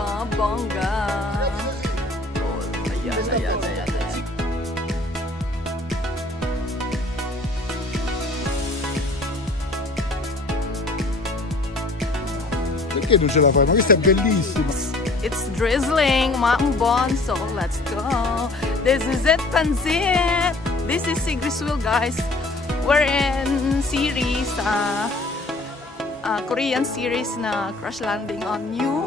bongga, bongga. Oh, ayan, ayan, ayan, ayan. Perché non ce la fai? Ma questa è bellissima. It's drizzling, Maambon, so let's go. This is it, Pansit. This is Sigriswil, guys. We're in series, Korean series na Crash Landing on You.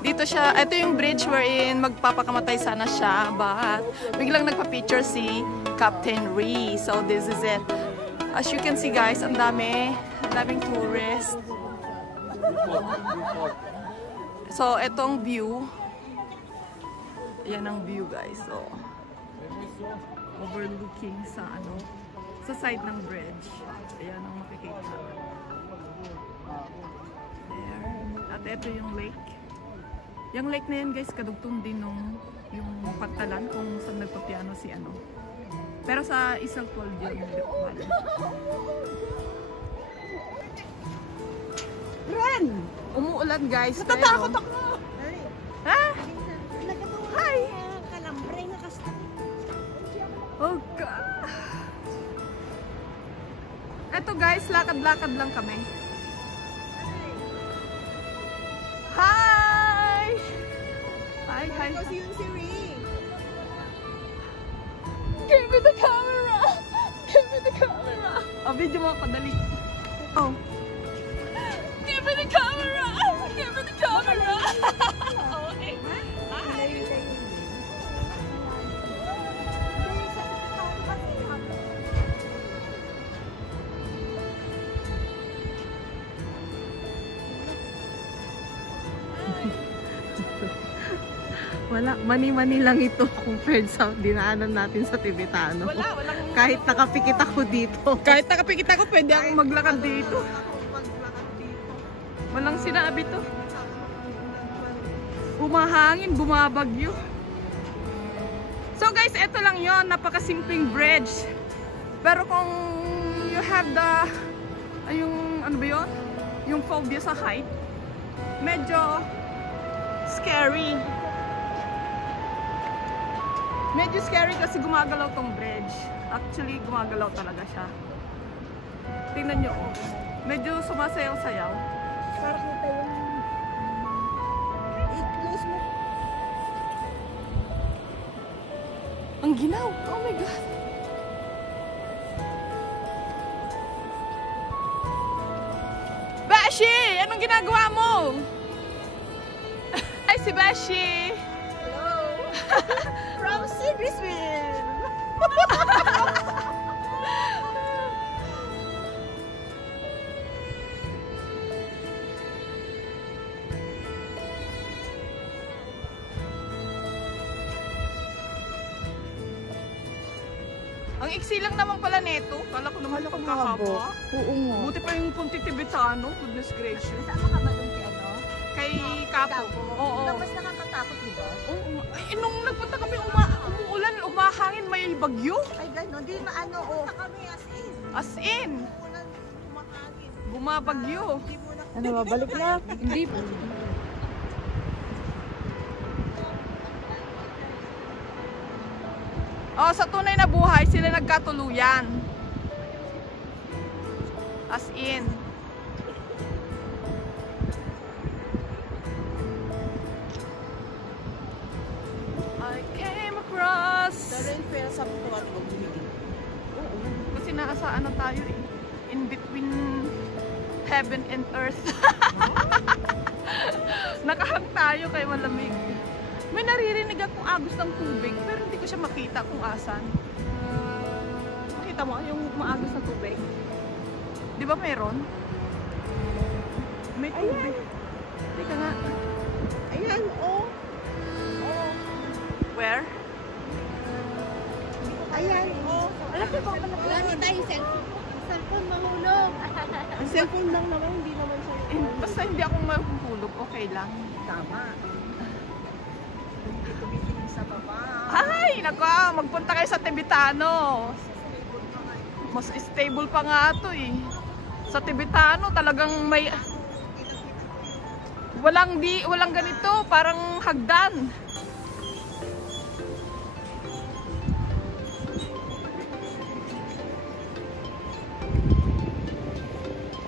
Dito siya, ito yung bridge wherein magpapakamatay sana siya, but biglang nagpa-picture si Captain Ree. So this is it. As you can see, guys, ang daming tourists. So, etong view. Yan ang view, guys. So, overlooking sa sa side ng bridge. Ayan ang makikita. There. At ito yung lake. Yung lake na yan, guys, kadugtong din yung Pagtalan kung saan nagpapiano si Pero sa isang cold yun. Ren! Umuulan, guys. Natatakot ako! Ha? Hi! Oh God! Eto, guys, lakad-lakad lang kami. Hi! Hi, hi. Kasi yun si Ray. Give me the camera! Give me the camera! Oh, video mo ako, dali. Oh. Give me the camera! Give me the camera! Okay. Hi! Wala, mani-mani lang ito compared sa dinaanan natin sa Tibetano. Kahit nakapikit ako dito. Kahit nakapikit ako, pwede akong maglakad dito. Walang sinabi to. Umahangin, bumabagyo. So guys, ito lang yon, napakasimpleng bridge. Pero kung you have the, yung ano ba yun? Yung phobia sa height, medyo scary. Medyo scary kasi gumagalaw tong bridge. Actually, gumagalaw talaga siya. Tingnan nyo, oh. Medyo sumasayaw-sayaw. Para kita yung... I-close mo. Ang ginaw! Oh my God! Bashi! Anong ginagawa mo? Ay, si Bashi! Hello! From Sigriswil! Ang iksi lang naman pala neto. Kala ko naman pagkakaba. Oo nga. Buti pa yung Punti Tibetano. Goodness gracious. Saan ka ba doon Kay Kapo. Oo. Mas nakakatakot, di ba? Oo. Ay, nung nagpunta kami, umuulan, umahangin, may bagyo. Ay, gano'n. Di maano, oh. Punta kami as in. As in. Umulan, umahangin. Bumabagyo. Ano ba? Balik na? Hindi. Oh, sa tunay na buhay, sila nagkatuluyan. As in. I came across. Pero yung pera sa mga ating magbumigil. Oo. Kasi nasa tayo eh. In between heaven and earth. Nakahang tayo kay malamig. May naririnig akong agos ng tubig, pero hindi ko siya makita kung asan. Makita mo yung maagos na tubig? Di ba meron? May tubig. Teka nga. Ayan, oh. Oh. Where? Ayan, oh. Alam ko ba naman? Wala na tayo cellphone. Cellphone mahulog. Ang cellphone lang naman, hindi naman siya. Basta hindi ako mahulog, okay lang. Tama. Hindi tumitingin sa baba. Ay, nako, magpunta kayo sa Tibetano. Mas stable pa nga ito eh. Sa Tibetano talagang may Walang ganito, parang hagdan.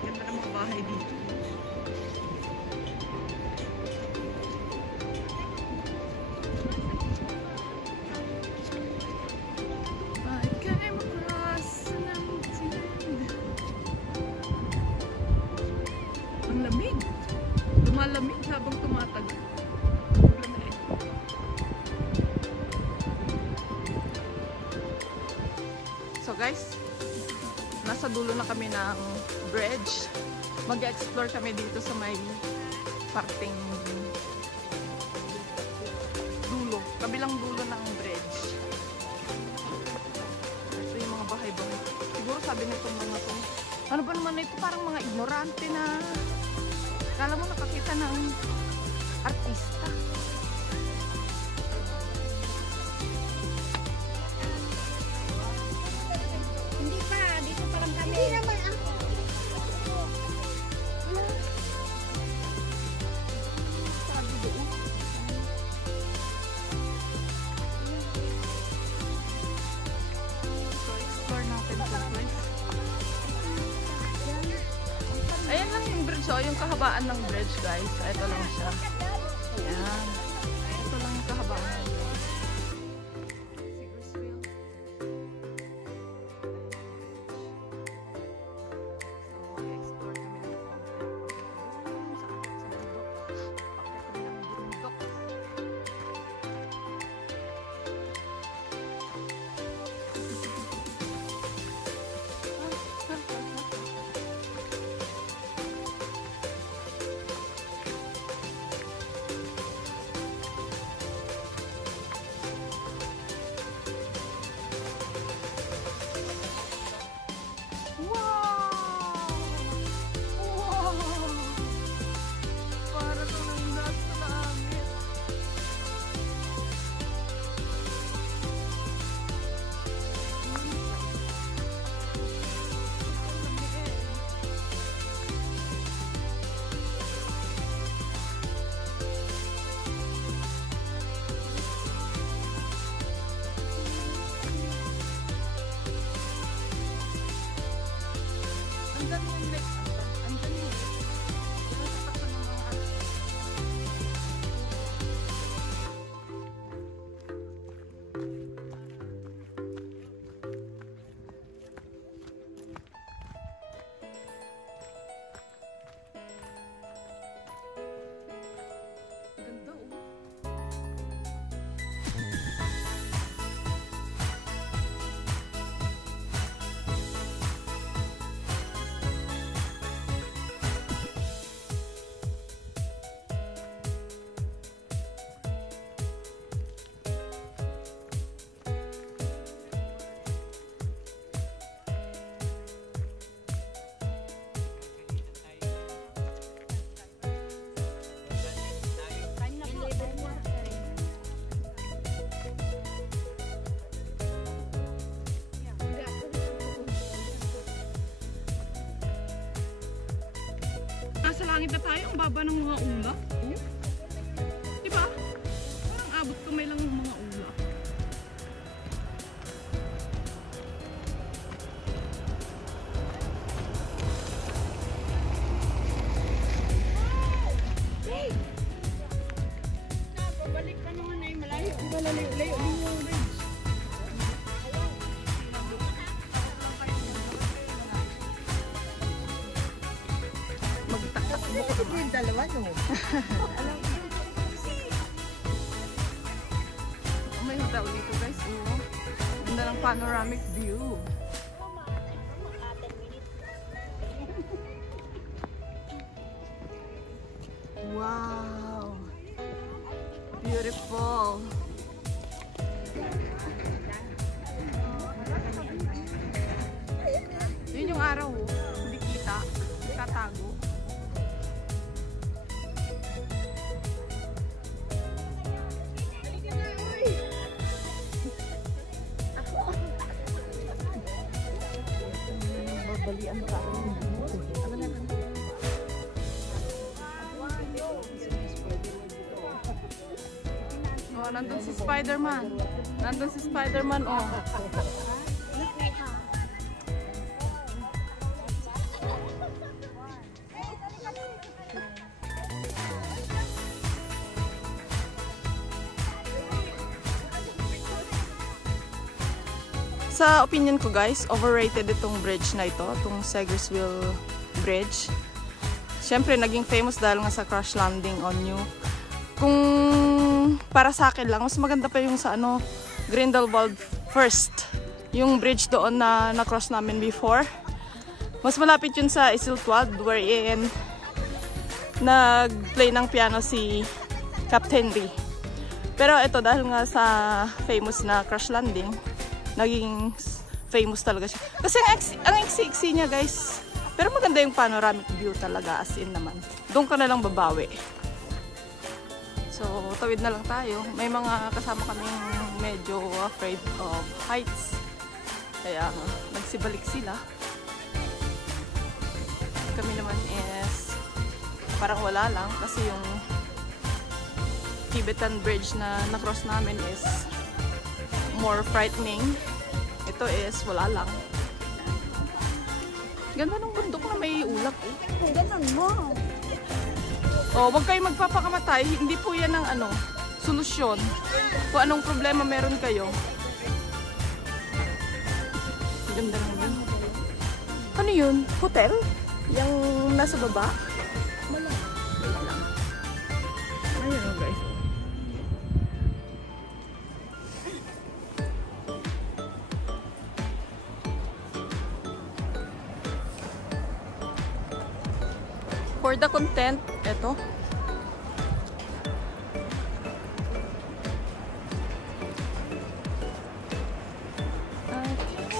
Ganda ng mga bahay dito. I came across an empty land. Ang lamig. Lumalamig habang tumatagal. Lamig. So guys, nasa dulo na kami ng bridge. Mag-explore kami dito sa may parting dulo, kabilang dulo ng bridge. Ito yung mga bahay-bahay. Siguro sabi nitong mga to, ano ba naman ito? Parang mga ignorante na kala mo nakakita ng artista. Hindi pa, dito pa lang kami. Hindi naman ako. Sabi doon. So, explore natin ito, guys. Ayan lang yung bridge, oh, yung kahabaan ng bridge, guys. Ito lang siya. Ayan. Ito lang yung kahabaan ng bridge. Seagressville. So, explore kami ng konti. Sa bundok. Pakyat kami ng bundok. Nasa langit na tayo, ang baba ng mga ulap. Oh. Diba? Parang abot kamay lang ng mga ulap. Hey! Pabalik ka naman ay malayo. Malayo-layo din yung bridge. Magtakbo Yung dalawa no? may hotel dito, guys. Oh. Ganda ng panoramic view. Wow! Beautiful! Yun yung araw, oh. Hindi kita. Tatago. Babalian ka. nandun si Spider-Man. Nandun si Spider-Man, oh. Sa opinion ko guys, overrated itong bridge na ito, itong Segersville Bridge. Siyempre, naging famous dahil nga sa crash landing on you. Kung para sa akin lang, mas maganda pa yung sa ano, Grindelwald first. Yung bridge doon na na-cross namin before. Mas malapit yun sa Isiltwald, wherein nag-play ng piano si Captain Lee. Pero ito, dahil nga sa famous na crash landing, naging famous talaga siya. Kasi ang iksi-iksi niya guys. Pero maganda yung panoramic view talaga, as in naman. Doon ka na lang babawi. So, tawid na lang tayo. May mga kasama kaming medyo afraid of heights. Kaya nagsibalik sila. Kami naman is parang wala lang kasi yung Tibetan Bridge na na-cross namin is more frightening. Ito is wala lang. Ganda ng bundok na may ulap eh. Ganun mo. Oh, wag kayo magpapakamatay. Hindi po yan ang ano, solusyon. Kung anong problema meron kayo. Ganda ng yun. Ano yun? Hotel? Yung nasa baba? Wala lang. Ayun oh, guys. For the content, eto.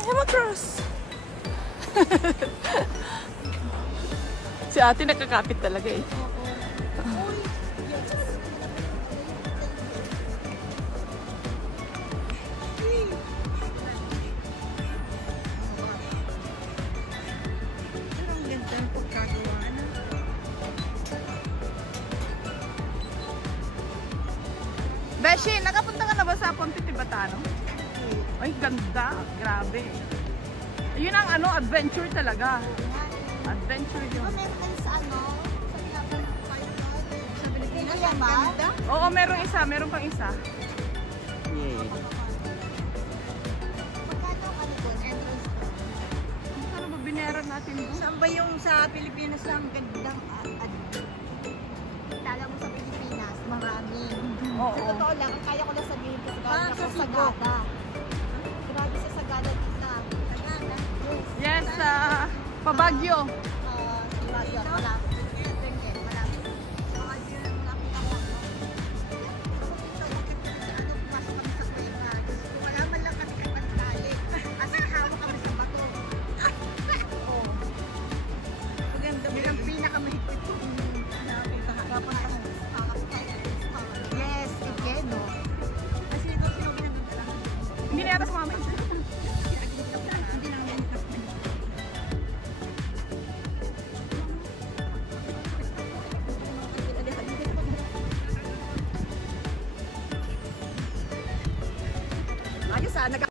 I'm across. Si ate nakakapit talaga eh. Beshi, nakapunta ka na ba sa Ponte Tibatano? Ay, ganda. Grabe. Yun ang ano, adventure talaga. Adventure yun. Meron kayo sa ano? Sa Pilipinas ba? Oo, meron isa. Meron pang isa. Yeah. Magkano ano doon? Entrance ko? Ano ba binayaran natin doon? Saan ba yung sa Pilipinas lang gandang tala mo sa Pilipinas? Marami. Oo. Sa totoo lang, kaya ko lang sabihin kasi galing ako sa Sagada. Grabe sa Sagada din sa Sagada. Yes, Pabagyo. Sagada. Wala. Malapit. Mga di lang nakita ko. Ano, pumasok kami sa kuweba. Wala man lang kami kapantali. Kasi hawak kami sa bato. Oo. Maganda. Yun ang pinakamahigpit ko. Yes, Ikeno. Kasi ito sino ginagandala. Hindi na yata sumama. Hindi namin ayos ah,